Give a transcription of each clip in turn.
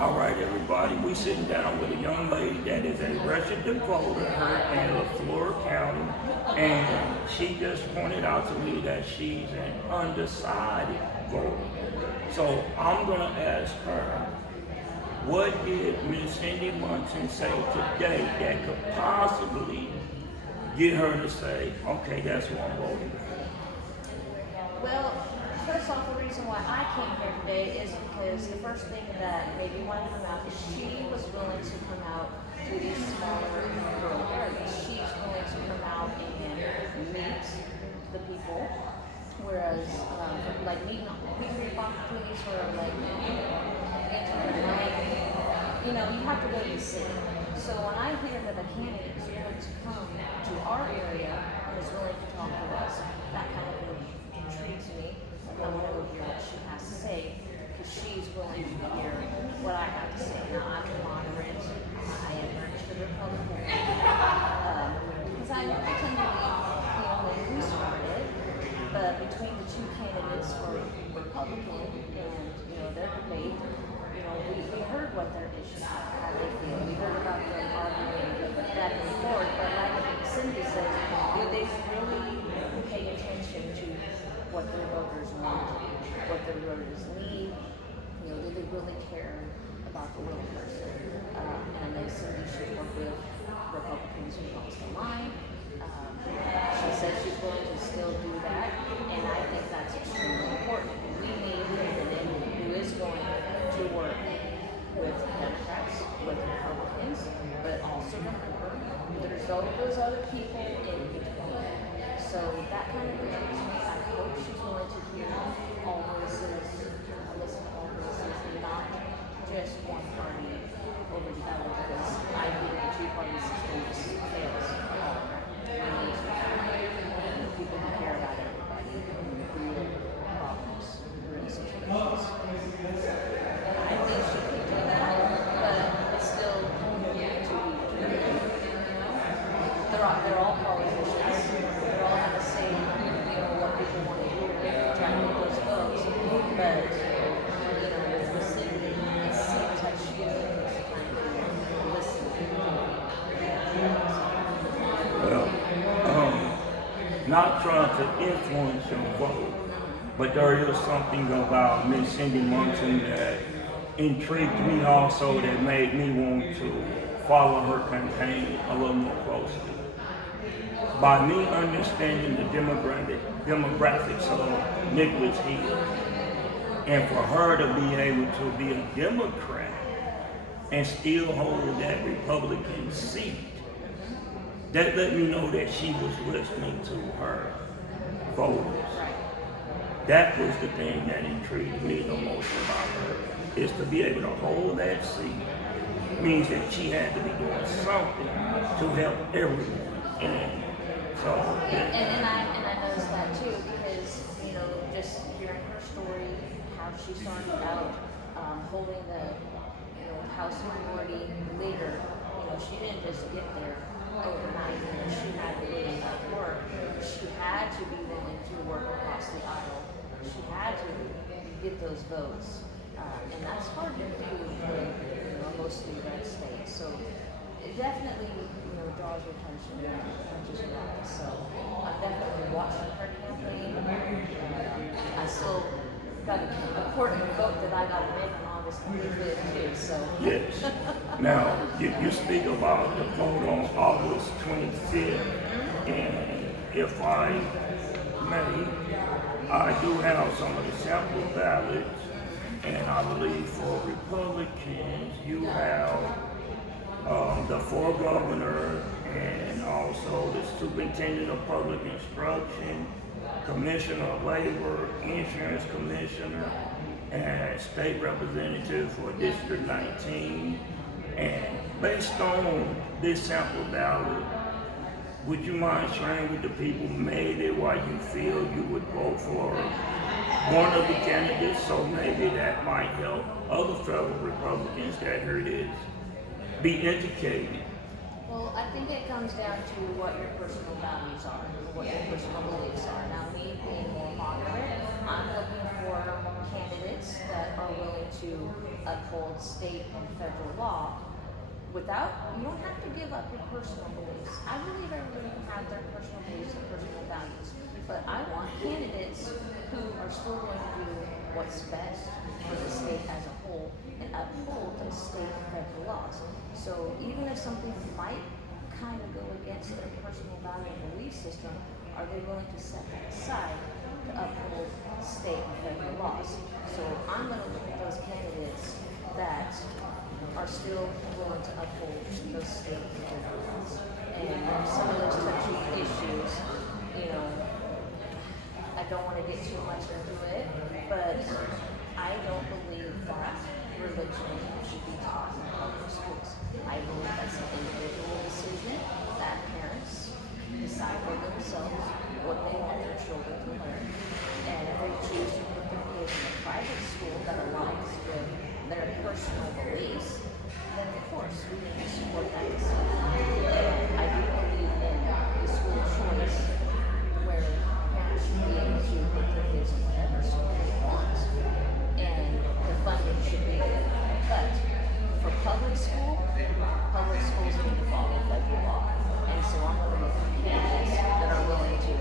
All right, everybody, we sitting down with a young lady that is a registered voter here in LaFleur County, and she just pointed out to me that she's an undecided voter. So I'm gonna ask her, what did Ms. Cyndi Munson say today that could possibly get her to say, okay, that's who I'm voting for? Well, first off, the reason why I came here today is because the first thing that made me want to come out is she was willing to come out to these smaller rural areas. She's willing to come out and meet the people, whereas like meeting opportunities for like you know, you have to go to the city. So when I hear that a candidate is willing to come to our area and is willing to talk to us, that kind of really intrigues me. I want to go hear what she has to say because she's willing to hear what I have to say. Now, I'm moderate. I am registered Republican. Because I tend to lean, when we started, but between the two candidates for Republican and, their debate, we heard what their issues are, how they feel. We heard about them arguing back and forth, but like Cyndi says, do they really pay attention to what their voters want, what their voters need? Do they really care about the little person? And I know Cyndi should work with Republicans who cross the line. She says she's willing to still do that, and I think that's extremely important. We need a candidate who is going to work with Democrats, with Republicans, but also remember, there's all of those other people in between. So that kind of intrigues me. I hope she's willing to hear all voices, listen to all voices, and not just one party over the other, because I think the two-party system just fails all around. We need people who care about everybody and real problems, real situations. I think she could do that, but it's still to be determined. They're all politicians. They're all going to say, what people want to hear, try to get those votes. But, with Cyndi, it seems like she is trying to listen. Well, not trying to influence your vote, but there is something about Ms. Cyndi Munson that intrigued me also, that made me want to follow her campaign a little more closely. By me understanding the demographics of Nicholas Hill, and for her to be able to be a Democrat and still hold that Republican seat, that let me know that she was listening to her voters. That was the thing that intrigued me the most about her, is to be able to hold that seat means that she had to be doing something to help everyone. And so, and I noticed that too, because just hearing her story, how she started out holding the House Minority Leader, she didn't just get there overnight. She had to really work. She had to be willing to work across the aisle. She had to get those votes, and that's hard to do in mostly red states. So it definitely draws your attention, not just that. So I'm definitely watching her campaign. I still got an important vote that I got to make on August 25th too. So yes. Now you speak about the vote on August 25th, and if I may, I do have some of the sample ballots, and I believe for Republicans you have the 4 governor, and also the superintendent of public instruction, commissioner of labor, insurance commissioner, and state representative for District 19. And based on this sample ballot, would you mind sharing with the people maybe why you feel you would vote for one of the candidates, so maybe that might help other fellow Republicans that heard this be educated? Well, I think it comes down to what your personal values are, what your personal beliefs are. Now, me being more moderate, I'm looking for candidates that are willing to uphold state and federal law without, you don't have to give up your personal beliefs. I believe everybody can have their personal beliefs and personal values, but I want candidates who are still going to do what's best for the state as a whole and uphold the state and federal laws. So even if something might kind of go against their personal value and belief system, are they willing to set that aside to uphold state and federal laws? So I'm going to look at those candidates that are still willing to uphold those state and federal laws. And some of those touchy issues, you know, I don't want to get too much into it, but I don't believe that religion should be taught in public schools. I believe that's an individual decision that parents decide for themselves what they want their children to learn. And if they choose to put their kids in a private school that aligns with their personal beliefs, then of course we need to support that decision. And I do believe in the school choice where parents should be able to put their kids in whatever school they want. And the funding should be there. But for public schools need to follow federal law. And so I'm going to look for candidates that are willing to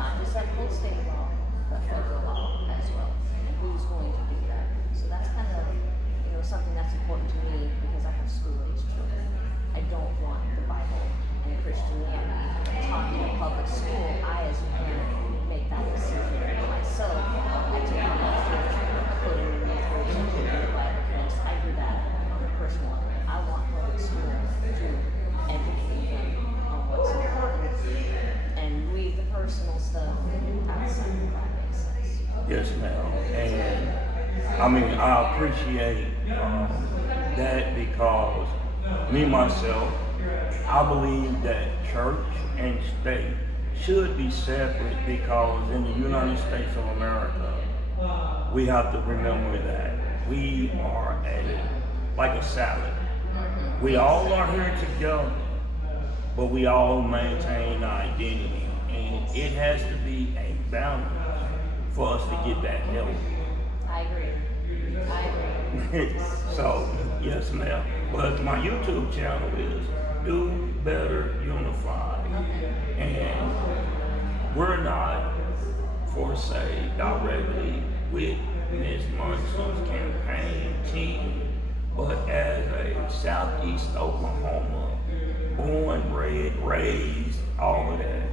not just uphold state law, but federal law as well. And who's going to do that? So that's kind of, you know, something that's important to me because I have school-age children. I don't want the Bible and Christianity taught in a public school. I, as a parent, make that decision for myself. I take them to church, I put them in the church, I take them to Bible camps. I do that on a personal level. I want public school to educate them on what's important and leave the personal stuff outside, if that makes sense. Yes, ma'am. And I mean, I appreciate that because me, myself, I believe that church and state should be separate because in the United States of America, we have to remember that we are like a salad. We all are here together, but we all maintain our identity. And it has to be a balance for us to get that healthy. I agree. So, yes, ma'am. But my YouTube channel is Do Better Unified. And we're not, for say, directly with Ms. Munson's campaign team, but as a Southeast Oklahoma, born, bred, raised, all of that,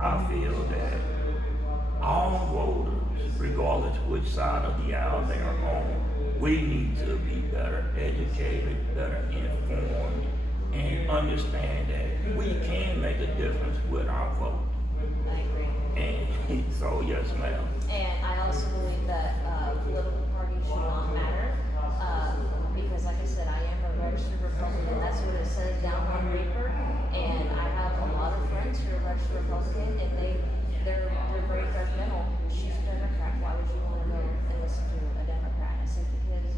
I feel that all voters, regardless which side of the aisle they are on, we need to be better educated, better informed, and understand that we can make a difference with our vote. I agree. And so, yes, ma'am. And I also believe that political parties should not matter because, like I said, I am a registered Republican. That's what it says down on paper. And I have a lot of friends who are registered Republican, and they're very judgmental. She's a Democrat. Why would you want to go and listen to a Democrat? I said because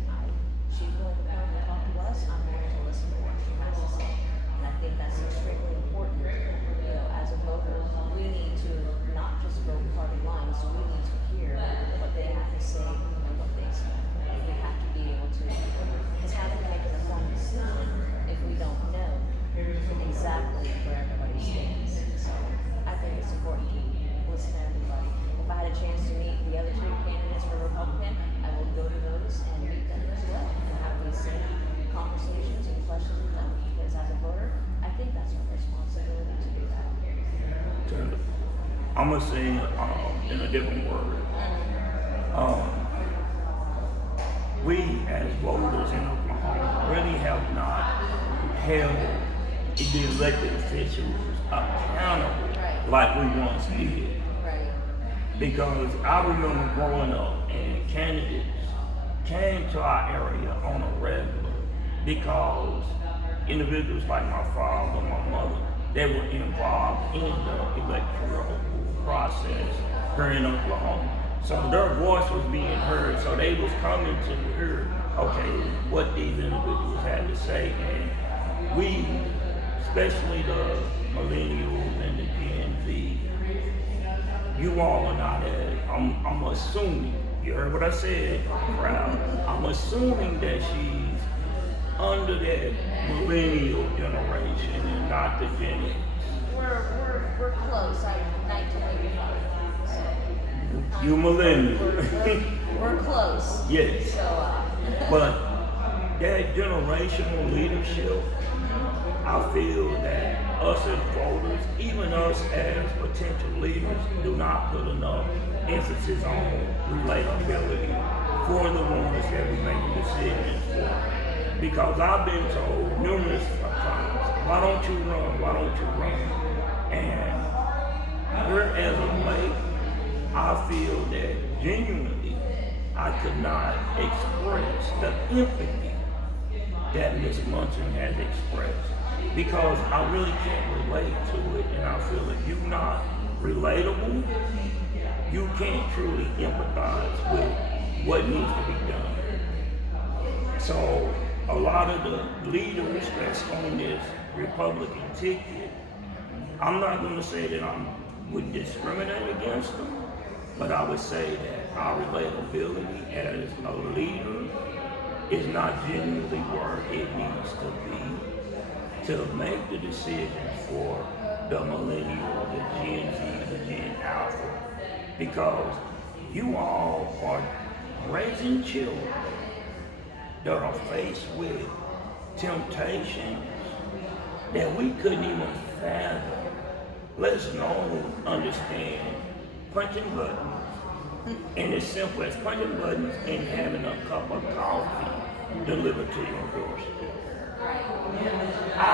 she's willing to come and talk to us. I'm willing to listen to what she has to say. And I think that's extremely important. You know, as a voter, we need to not just vote party lines. We need to hear what they have to say and what they say. We have to be able to, because how do we make an informed decision if we don't know exactly where everybody stands? So I think it's important to listen to everybody. If I had a chance to meet the other two candidates for Republican, I will go to those and meet them as well and have these same conversations and questions with them. Because as a voter, I think that's our responsibility to do that. I'm gonna say in a different word. We as voters in Oklahoma really have not held the elected officials accountable like we once did. Right. Because I remember growing up and candidates came to our area on a regular because individuals like my father and my mother, they were involved in the electoral process here in Oklahoma. So their voice was being heard, so they was coming to hear, okay, what these individuals had to say. And we, especially the millennials and the Gen Z, you all are not as, I'm assuming You heard what I said, crowd. I'm assuming that she's under that millennial generation and not the Gen X. We're close. I'm 1985. So You millennial. we're close. Yes. So But that generational leadership, I feel that us as voters, even us as potential leaders, do not put enough emphasis on relatability for the ones that we make decisions for. Because I've been told numerous times, why don't you run? Why don't you run? And here as of late, I feel that genuinely I could not express the empathy that Ms. Munson has expressed because I really can't relate to it, and I feel if you're not relatable, you can't truly empathize with what needs to be done. So a lot of the leaders that's on this Republican ticket, I'm not going to say that I would discriminate against them, but I would say that our relatability as a leader is not genuinely where it needs to be to make the decisions for the millennial, the Gen Z, the Gen Alpha. Because you all are raising children that are faced with temptations that we couldn't even fathom, let alone understand punching buttons. And as simple as punching buttons and having a cup of coffee delivered to your doorstep. I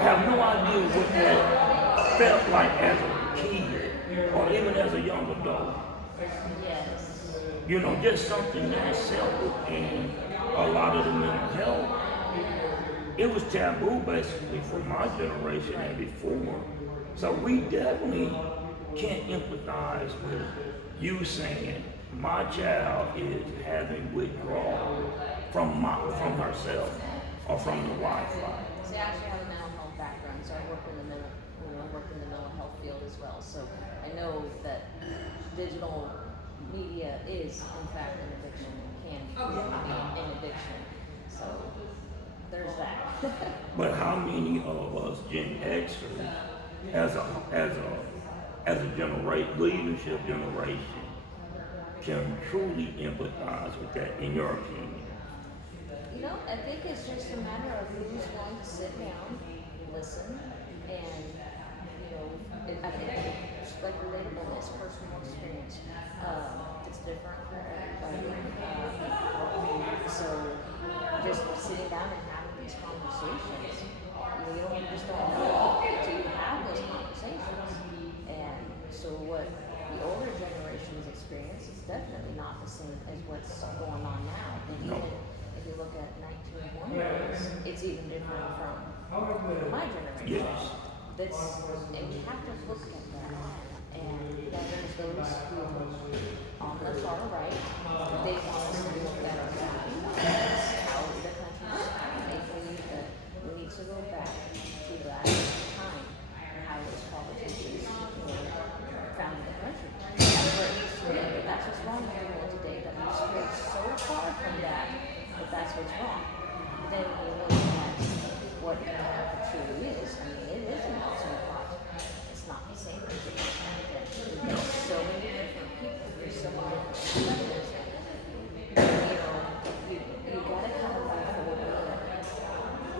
have no idea what that felt like as a kid or even as a young adult. yes. You know, just something that simple and a lot of the mental health. It was taboo basically for my generation and before. So we definitely can't empathize with you saying my child is having withdrawal from herself or from the Wi-Fi. See, I actually have a mental health background, so I work in the mental health field as well. So I know that digital media is in fact an addiction, can be an addiction. So there's that. But how many of us Gen Xers as a leadership generation can truly empathize with that, in your opinion? You know, I think it's just a matter of who's willing to sit down, listen, and, you know, I think it's like relatability, personal experience. It's different for everybody. So just sitting down and having these conversations, you don't just don't know until you have those conversations. And so what the older generation's experience is definitely not the same as what's going on now. And even if you look at 1920s, it's even different from my generation. Yes. And you have to look at that. And then there's those who, on the far right, they want us to look at our values, how the country is founded. They believe that we need to go back to that time and how those politicians, founded the country. That's where it needs to be. But that's what's wrong with the world today, that we've strayed so far from that, but that's what's wrong. Then when you look at what America truly is, I mean, it is a melting pot. It's not the same as it was back then. There's so many different people, there's so many different perspectives. You gotta kind of move forward with it.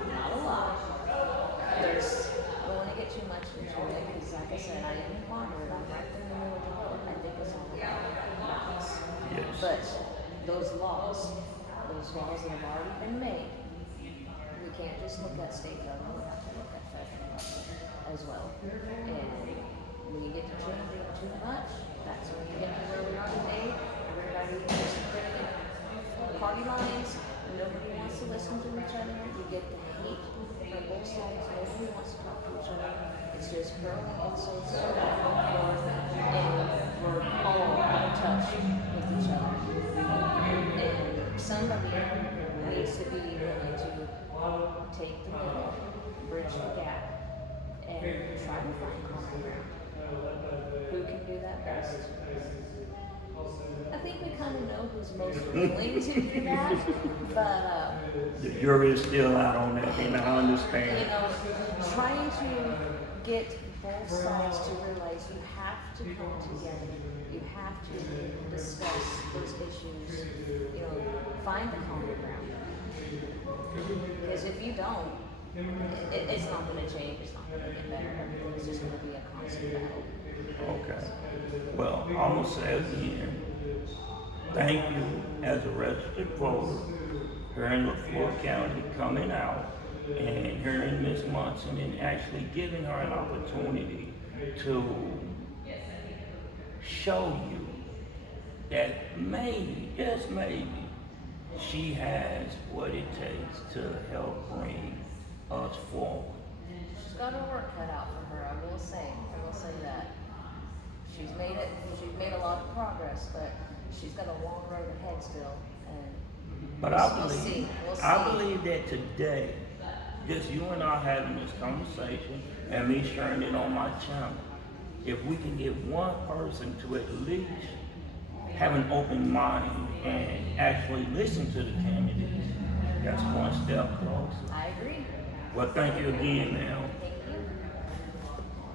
Not a lot. I don't want to get too much into it, because like I said, I am moderate. I'm right in the middle of the road. I think it's all about balance. Yes. But those laws that have already been made, we can't just look at state level, we have to look at federal level as well. And when you get to changing too much, that's when you get to where we are today. Everybody just party lines, nobody wants to listen to each other. You get the hate from both sides, nobody wants to talk to each other. It's just hurling insults back and forth, and we're all out of touch with each other. And somebody needs to be willing to take the middle, bridge the gap, and try to find common ground. Who can do that best? I think we kind of know who's most willing to do that, but The jury is still out on that, and I you understand. know, trying to get both sides to realize you have to come together. You have to discuss those issues. You know, find the common ground. Because if you don't, it's not going to change. It's not going to get better. It's just going to be a constant battle. Okay. Well, I'm gonna say again, thank you as a registered voter here in LaFleur County coming out and hearing Ms. Munson and actually giving her an opportunity to show you that maybe, just maybe, she has what it takes to help bring us forward. She's got her work cut out for her. I will say that. She's made a lot of progress, but she's got a long road ahead still. And But we'll see. I believe that today, just you and I having this conversation and me sharing it on my channel, if we can get one person to at least have an open mind and actually listen to the candidates, that's one step closer. I agree. Well, thank you again, ma'am. Thank